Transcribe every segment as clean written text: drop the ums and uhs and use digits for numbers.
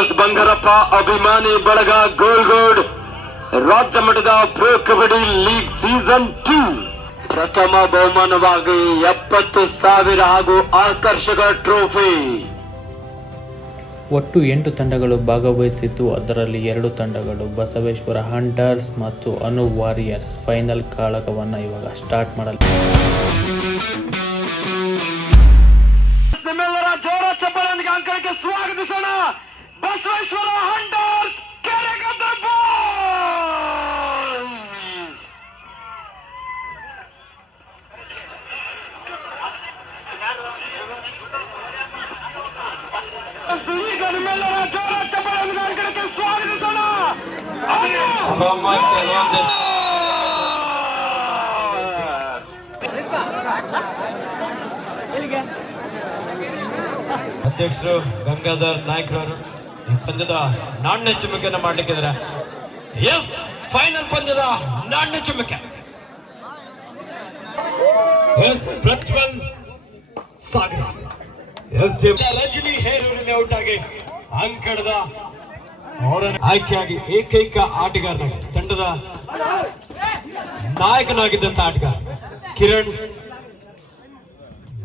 S Bangarappa ಅಭಿಮಾನಿ ಬಳಗ ಗೋಲ್ಗೋಡ್ ರಾಜ್ಯ ಮಟ್ಟದ ಪ್ರೊ ಕಬಡ್ಡಿ ಲೀಗ್ ಸೀಸನ್ 2 ಪ್ರಥಮ ಬಹುಮಾನವಾಗಿ 70,000 ಹಾಗೂ ಆಕರ್ಷಕ ಟ್ರೋಫಿ. ಒಟ್ಟು 8 ತಂಡಗಳು ಭಾಗವಹಿಸಿದ್ದು, ಅದರಲ್ಲಿ 2 ತಂಡಗಳು ಬಸವೇಶ್ವರ ಹಂಟರ್ಸ್ ಮತ್ತು ಅನು ವಾರಿಯರ್ಸ್ ಫೈನಲ್ ಕಾಳಗವನ್ನು ಇವಾಗ ಸ್ಟಾರ್ಟ್ ಮಾಡಲಿದೆ. ನಿಮ್ಮೆಲ್ಲರ ಜೋರ ಚಪ್ಪಾಳೆಯೊಂದಿಗೆ ಅಂಕಣಕ್ಕೆ ಸ್ವಾಗತಿಸೋಣ ಬಸವೇಶ್ವರ ಹಂಟರ್ಸ್ ಕೆರೆಗದ್ದೆ ಬಾಯ್ಸ್. ಈಗ ನಿಮ್ಮೆಲ್ಲರ ಜೋರ ಚಪ್ಪಾಳೆಯೊಂದಿಗೆ ಅಂಕಣಕ್ಕೆ ಸ್ವಾಗತಿಸೋಣ ಅಧ್ಯಕ್ಷರು ಗಂಗಾಧರ್ ನಾಯ್ಕರವರು ಈ ಪಂದ್ಯದ ನಾಣ್ಯ ಚುಮಕಿಯನ್ನು ಮಾಡ್ಲಿಕ್ಕಿದ್ದಾರೆ. ಎಸ್, ಫೈನಲ್ ಪಂದ್ಯದ ನಾಣ್ಯ ಚುಮಕೆ ಎಸ್ ಪ್ರಜ್ವಲ್ ಸಾಗರ, ಎಸ್ ರಜನಿ ಹೇರೂರಿನ ಔಟ್ ಆಗಿ ಅಂಕಣದ ಅವರನ್ನು ಆಯ್ಕೆಯಾಗಿ ಏಕೈಕ ಆಟಗಾರನಾಗಿ ತಂಡದ ನಾಯಕನಾಗಿದ್ದಂತ ಆಟಗಾರ ಕಿರಣ್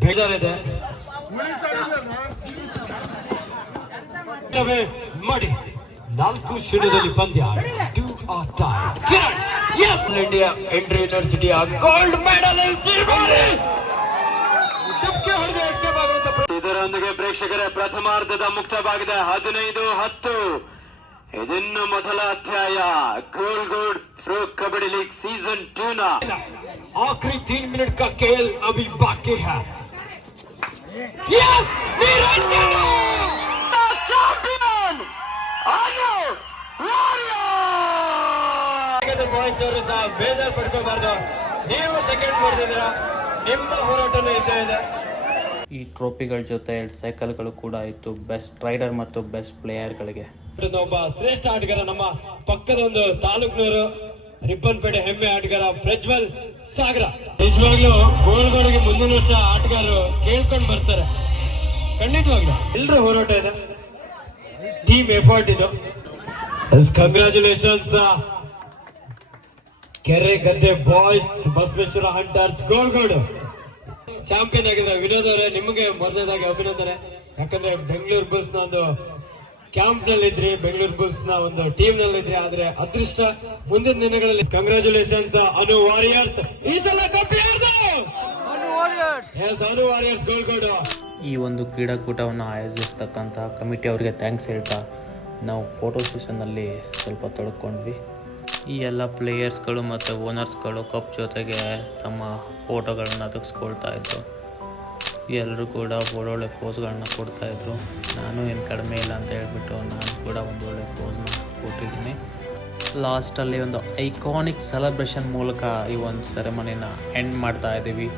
ಬೇಜಾರಿದೆ ಮಾಡಿ 4-0 ಪಂದ್ಯ. ಕಿರಣ್ ಎಸ್ ಇಂಡಿಯಾ ಎಂಟ್ರಿ ಯೂನಿವರ್ಸಿಟಿಯ ಗೋಲ್ಡ್ ಮೆಡಲಿಸ್ಟ್. ಇದರೊಂದಿಗೆ ಪ್ರೇಕ್ಷಕರೇ ಪ್ರಥಮಾರ್ಧದ ಮುಕ್ತವಾಗಿದೆ. 15-10 ಇದನ್ನು ಮೊದಲ ಅಧ್ಯಾಯ Golgod Pro Kabaddi League season 2 ना आखिरी 3 मिनट का खेल अभी बाकी है. यस, निरंजन ಚಾಂಪಿಯನ್ ಅನು ವಾರಿಯರ್. ಬಾಯ್ಸ್ ಅವರು ಸಹ ಬೇಜಾರು ಪಡ್ಕೋಬಾರ್ದು. ನೀವು ಸೆಕೆಂಡ್ ಹೊಡೆದಿದ್ದೀರಾ, ನಿಮ್ಮ ಹೋರಾಟನೂ ಇದ್ದೇ ಇದೆ. ಈ ಟ್ರೋಫಿಗಳ ಜೊತೆ 2 ಸೈಕಲ್ಗಳು ಕೂಡ ಇತ್ತು, ಬೆಸ್ಟ್ ರೈಡರ್ ಮತ್ತು ಬೆಸ್ಟ್ ಪ್ಲೇಯರ್ಗಳಿಗೆ. ಒಬ್ಬ ಶ್ರೇಷ್ಠ ಆಟಗಾರ ನಮ್ಮ ಪಕ್ಕದ ಒಂದು ತಾಲೂಕಿನವರು ರಿಪ್ಪನ್ಪೇಟೆ ಹೆಮ್ಮೆ ಆಟಗಾರ ಪ್ರಜ್ವಲ್ ಸಾಗರ. ನಿಜವಾಗ್ಲೂ ಗೋಲ್ಗೋಡಿಗೆ ಮುಂದಿನ ವರ್ಷ ಆಟಗಾರರು ಕೇಳ್ಕೊಂಡು ಬರ್ತಾರೆ. ಖಂಡಿತವಾಗ್ಲೂ ಎಲ್ಲರೂ ಹೋರಾಟ ಇದೆ, ಟೀಮ್ ಎಫರ್ಟ್ ಇದು. Congratulations Keregadde Boys, Basaveshwara Hunters Golgod champion ಆಗಿದ್ರೆ. ವಿನೋದ್ ಅವರೇ, ನಿಮಗೆ ಮೊದಲನೇದಾಗಿ ಅಭಿನಂದನೆ. ಯಾಕಂದ್ರೆ ಬೆಂಗಳೂರು ಬುಲ್ಸ್ ನ ಒಂದು ಕ್ಯಾಂಪ್ ನಲ್ಲಿ ಇದ್ರಿ, ಬೆಂಗಳೂರು ಬುಲ್ಸ್ ನ ಒಂದು ಟೀಮ್ ನಲ್ಲಿ ಇದ್ರಿ. ಆದ್ರೆ ಅದೃಷ್ಟ ಮುಂದಿನ ದಿನಗಳಲ್ಲಿ. ಕಂಗ್ರಾಚುಲೇಷನ್ಸ್ ಅನು ವಾರಿಯರ್ಸ್. ಈ ಸಲ ಕಪ್ ಯಾರ್ದು? ಅನು ವಾರಿಯರ್ಸ್ ಗೋಲ್ಗೋಡ್. ಈ ಒಂದು ಕ್ರೀಡಾಕೂಟವನ್ನು ಆಯೋಜಿಸ್ತಕ್ಕಂತಹ ಕಮಿಟಿ ಅವರಿಗೆ ಥ್ಯಾಂಕ್ಸ್ ಹೇಳ್ತಾ ನಾವು ಫೋಟೋ ಸೆಷನ್ನಲ್ಲಿ ಸ್ವಲ್ಪ ತೊಳ್ಕೊಂಡ್ವಿ. ಈ ಎಲ್ಲ ಪ್ಲೇಯರ್ಸ್ಗಳು ಮತ್ತು ಓನರ್ಸ್ಗಳು ಕಪ್ ಜೊತೆಗೆ ತಮ್ಮ ಫೋಟೋಗಳನ್ನ ತೆಗೆಸ್ಕೊಳ್ತಾ ಇದ್ರು. ಎಲ್ಲರೂ ಕೂಡ ಒಳ್ಳೊಳ್ಳೆ ಪೋಸ್ಗಳನ್ನ ಕೊಡ್ತಾಯಿದ್ರು. ನಾನು ಏನು ಕಡಿಮೆ ಇಲ್ಲ ಅಂತ ಹೇಳ್ಬಿಟ್ಟು ನಾನು ಕೂಡ ಒಂದು ಒಳ್ಳೆ ಪೋಸ್ನ ಕೊಟ್ಟಿದ್ದೀನಿ. ಲಾಸ್ಟಲ್ಲಿ ಒಂದು ಐಕಾನಿಕ್ ಸೆಲೆಬ್ರೇಷನ್ ಮೂಲಕ ಈ ಒಂದು ಸೆರೆಮನಿನ ಎಂಡ್ ಮಾಡ್ತಾ ಇದ್ದೀವಿ.